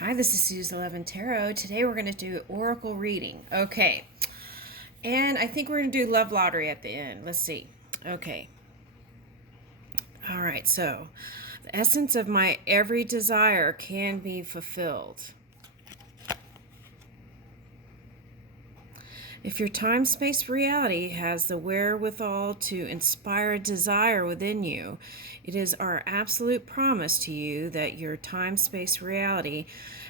Hi, this is Suze 11 Tarot. Today we're going to do Oracle reading. Okay. And I think we're going to do Love Lottery at the end. Let's see. Okay. All right. So, the essence of my every desire can be fulfilled. If your time-space reality has the wherewithal to inspire a desire within you, it is our absolute promise to you that your time-space reality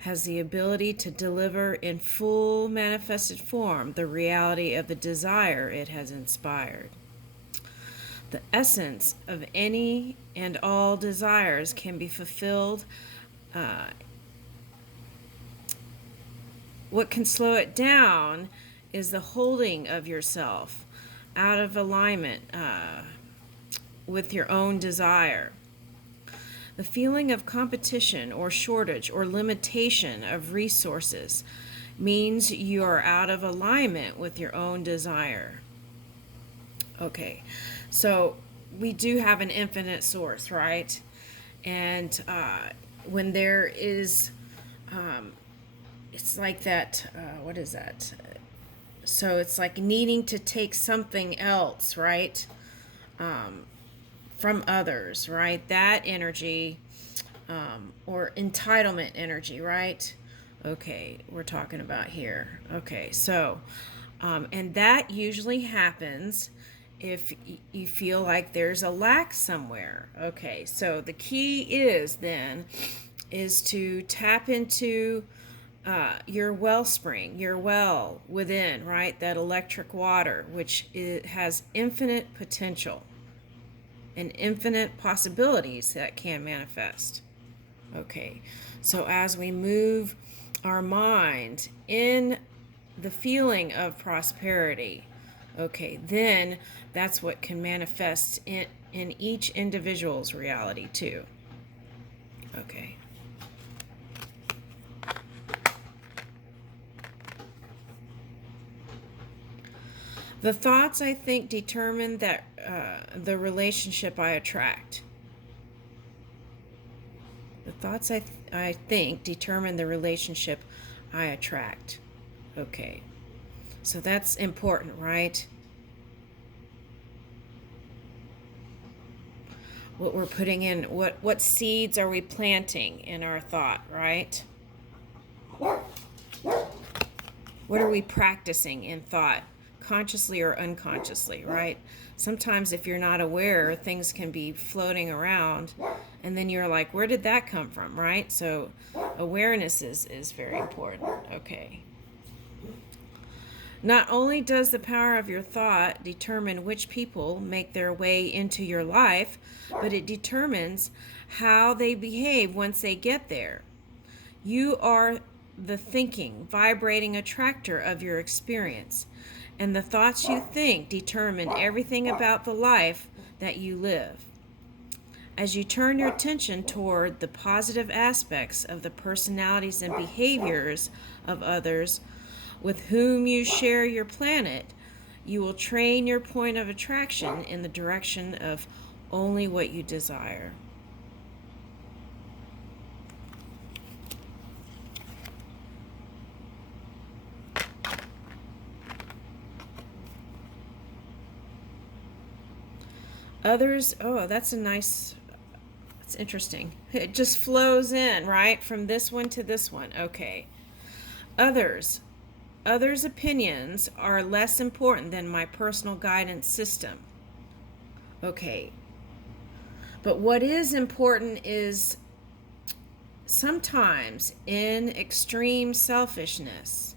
has the ability to deliver in full manifested form the reality of the desire it has inspired. The essence of any and all desires can be fulfilled. What can slow it down is the holding of yourself out of alignment with your own desire. The feeling of competition or shortage or limitation of resources means you are out of alignment with your own desire. Okay, so we do have an infinite source, right? And when there is, it's like that, what is that? So it's like needing to take something else, right? From others, right? That energy, or entitlement energy, right? Okay, we're talking about here. Okay, so, and that usually happens if you feel like there's a lack somewhere. Okay, so the key is then is to tap into your wellspring, your well within, right? That electric water, which has infinite potential and infinite possibilities that can manifest. Okay, so as we move our mind in the feeling of prosperity, okay, then that's what can manifest in each individual's reality too. Okay. The thoughts, I think, determine that the relationship I attract. The thoughts, I think, determine the relationship I attract. Okay. So that's important, right? What we're putting in, what seeds are we planting in our thought, right? What are we practicing in thought, consciously or unconsciously, right? Sometimes if you're not aware, things can be floating around, and then you're like, where did that come from, right? So awareness is very important. Okay. Not only does the power of your thought determine which people make their way into your life, but it determines how they behave once they get there. You are the thinking, vibrating attractor of your experience, and the thoughts you think determine everything about the life that you live. As you turn your attention toward the positive aspects of the personalities and behaviors of others with whom you share your planet, you will train your point of attraction in the direction of only what you desire. Others, oh, that's interesting. It just flows in, right? From this one to this one. Okay. Others. Others' opinions are less important than my personal guidance system. Okay. But what is important is sometimes in extreme selfishness,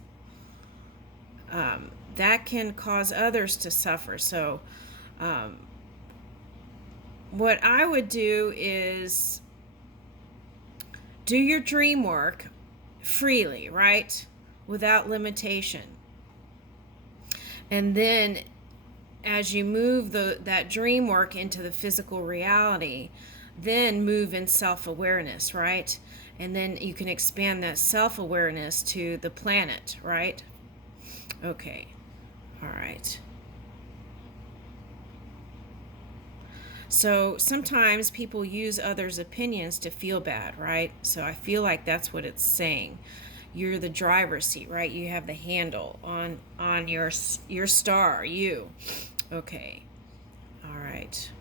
that can cause others to suffer. So, what I would do is do your dream work freely, right? Without limitation. And then as you move that dream work into the physical reality, then move in self-awareness, right? And then you can expand that self-awareness to the planet, right? Okay. All right. So sometimes people use others' opinions to feel bad, right? So I feel like that's what it's saying. You're the driver's seat, right? You have the handle on your star, you. Okay. All right.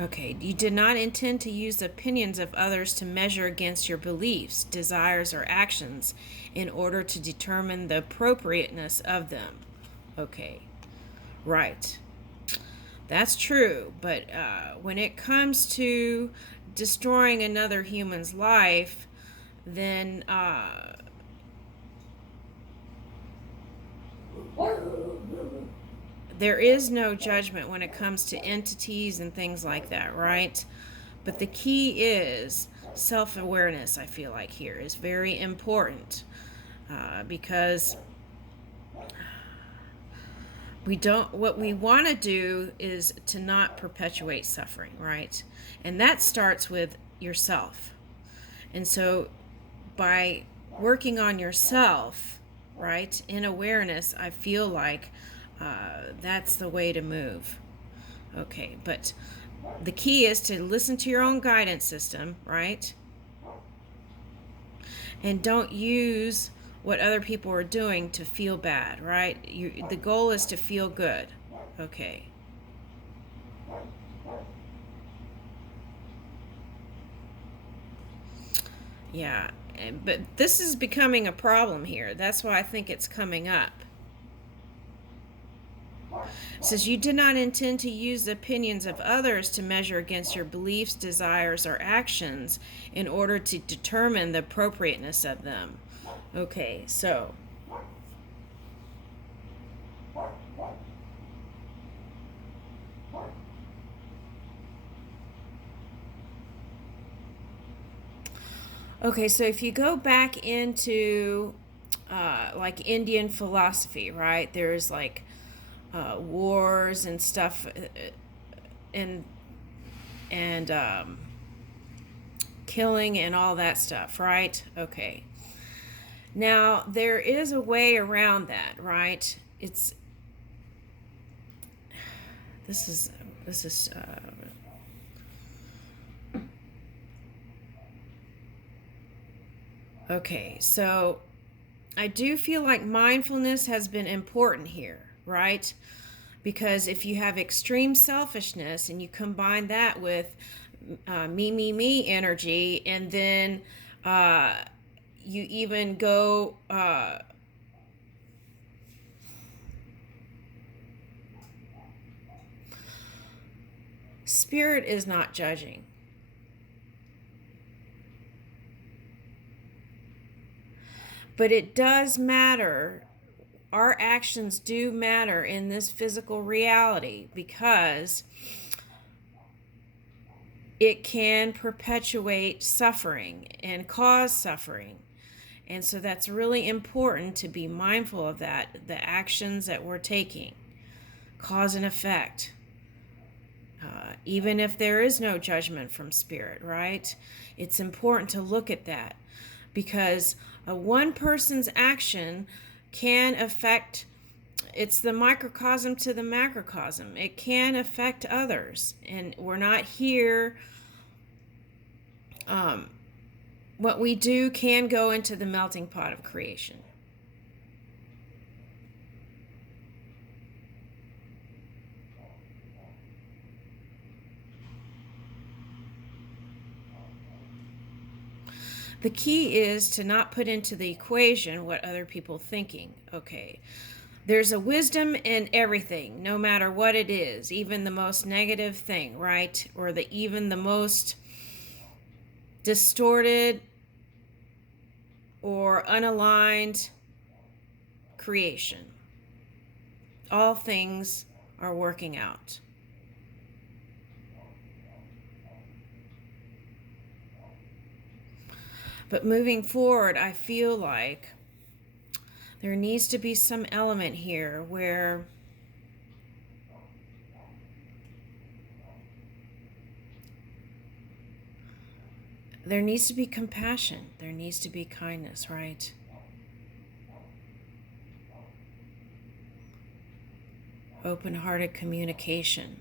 Okay, you did not intend to use the opinions of others to measure against your beliefs, desires, or actions in order to determine the appropriateness of them. Okay, right. That's true, but when it comes to destroying another human's life, then there is no judgment when it comes to entities and things like that, right? But the key is self awareness, I feel like here is very important because what we want to do is to not perpetuate suffering, right? And that starts with yourself. And so by working on yourself, right, in awareness, I feel like that's the way to move. Okay, but the key is to listen to your own guidance system, right? And don't use what other people are doing to feel bad, right? The goal is to feel good. Okay. Yeah, but this is becoming a problem here. That's why I think it's coming up. It says you did not intend to use the opinions of others to measure against your beliefs, desires, or actions in order to determine the appropriateness of them. Okay, so so if you go back into like Indian philosophy, right? There's like wars and stuff, and and killing and all that stuff, right? Okay. Now there is a way around that, right? It's this is okay. So I do feel like mindfulness has been important here, right? Because if you have extreme selfishness and you combine that with me energy, and then you even go spirit is not judging, but it does matter. Our actions do matter in this physical reality because it can perpetuate suffering and cause suffering. And so that's really important to be mindful of that, the actions that we're taking, cause and effect. Even if there is no judgment from spirit, right? It's important to look at that because one person's action can affect, it's the microcosm to the macrocosm. It can affect others, and we're not here. What we do can go into the melting pot of creation. The key is to not put into the equation what other people are thinking. Okay, there's a wisdom in everything, no matter what it is, even the most negative thing, right? Or even the most distorted or unaligned creation. All things are working out. But moving forward, I feel like there needs to be some element here where there needs to be compassion. There needs to be kindness, right? open-hearted communication.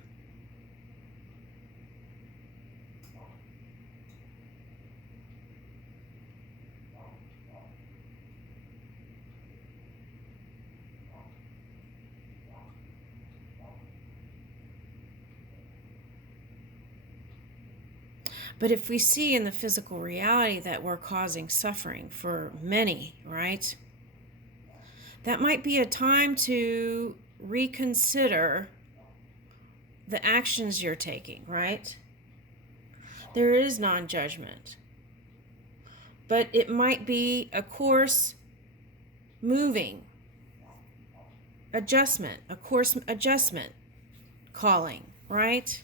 But if we see in the physical reality that we're causing suffering for many, right? That might be a time to reconsider the actions you're taking, right? There is non-judgment. But it might be a course moving, adjustment, a course adjustment calling, right?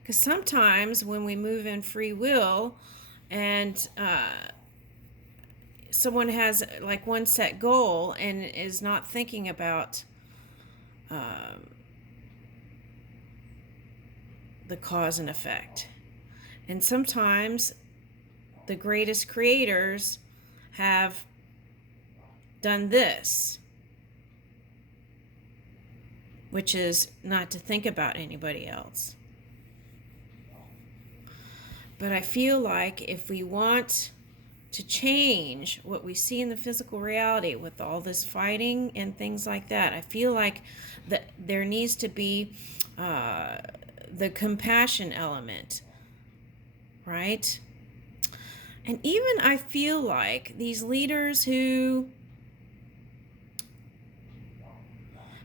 Because sometimes when we move in free will and someone has like one set goal and is not thinking about the cause and effect. And sometimes the greatest creators have done this, which is not to think about anybody else. But I feel like if we want to change what we see in the physical reality with all this fighting and things like that, I feel like that there needs to be the compassion element, right? And even I feel like these leaders who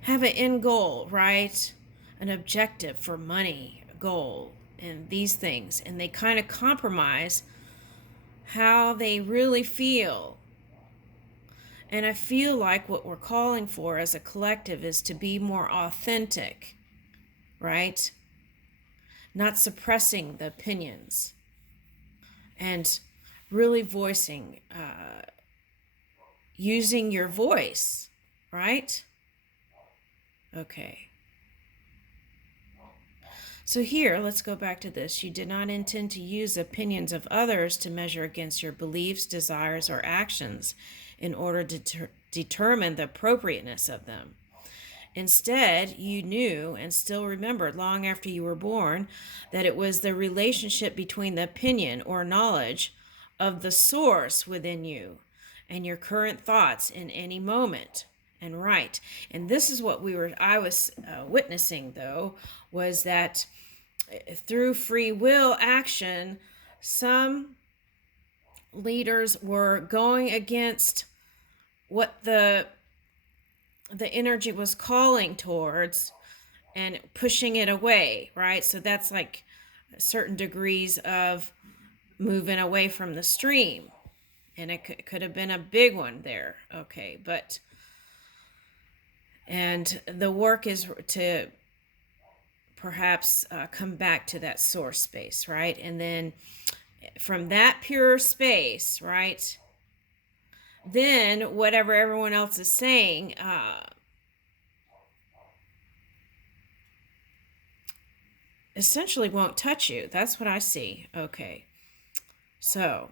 have an end goal, right? An objective for money, a goal, and these things, and they kind of compromise how they really feel. And I feel like what we're calling for as a collective is to be more authentic, right? Not suppressing the opinions and really voicing, using your voice, right? Okay. So here, let's go back to this. You did not intend to use opinions of others to measure against your beliefs, desires, or actions in order to determine the appropriateness of them. Instead, you knew and still remembered long after you were born that it was the relationship between the opinion or knowledge of the source within you and your current thoughts in any moment. And right. And this is what I was witnessing, though, was that through free will action, some leaders were going against what the energy was calling towards and pushing it away, right? So that's like certain degrees of moving away from the stream. And it could have been a big one there. Okay, but and the work is to perhaps come back to that source space, right? And then from that pure space, right, then whatever everyone else is saying essentially won't touch you. That's what I see. Okay, so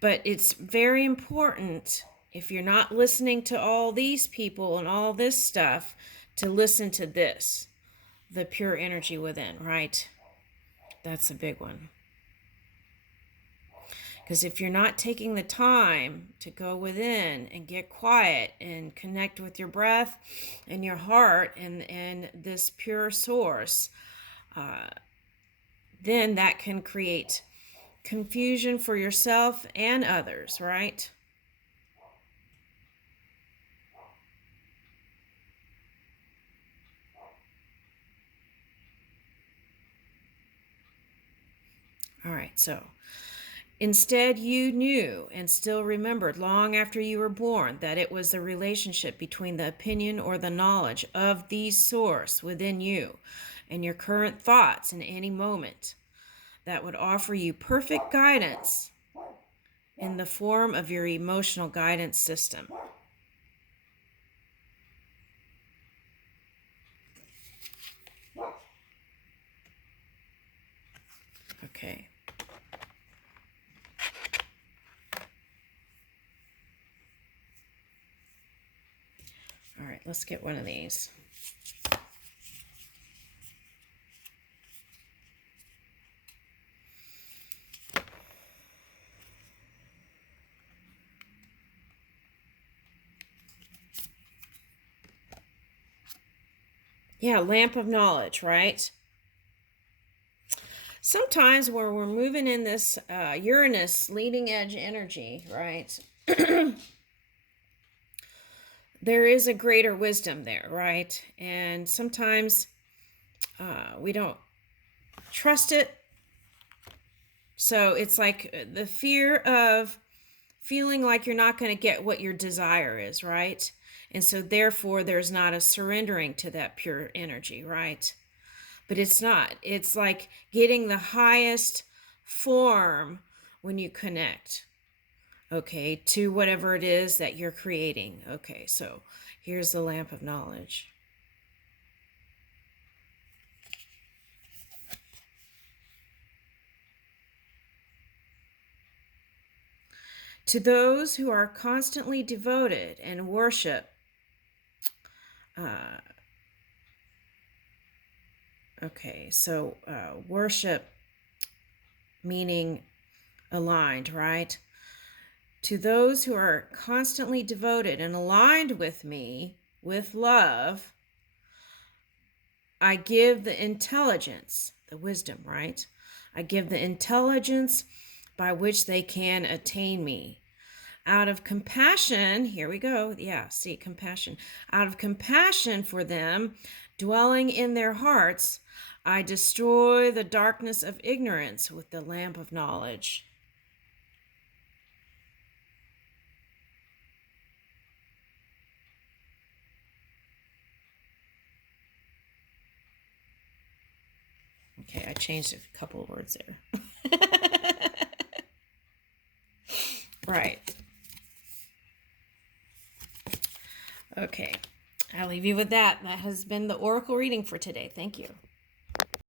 but it's very important, if you're not listening to all these people and all this stuff, to listen to this, the pure energy within, right? That's a big one. Because if you're not taking the time to go within and get quiet and connect with your breath and your heart and this pure source, then that can create confusion for yourself and others, right? All right, so instead, you knew and still remembered long after you were born that it was the relationship between the opinion or the knowledge of the source within you and your current thoughts in any moment that would offer you perfect guidance in the form of your emotional guidance system. Okay. let's get one of these. Yeah, lamp of knowledge, right? Sometimes where we're moving in this Uranus leading edge energy, right? There is a greater wisdom there, right? And sometimes we don't trust it. So it's like the fear of feeling like you're not going to get what your desire is, right? And so therefore there's not a surrendering to that pure energy, right? But it's not. It's like getting the highest form when you connect, okay, to whatever it is that you're creating. Okay, so here's the lamp of knowledge. To those who are constantly devoted and worship, okay, so worship meaning aligned, right? To those who are constantly devoted and aligned with me, with love, I give the intelligence, the wisdom, right? I give the intelligence by which they can attain me. Out of compassion, here we go. Yeah, see, compassion. Out of compassion for them, dwelling in their hearts, I destroy the darkness of ignorance with the lamp of knowledge. Okay, I changed a couple of words there. Right. Okay, I'll leave you with that. That has been the oracle reading for today. Thank you.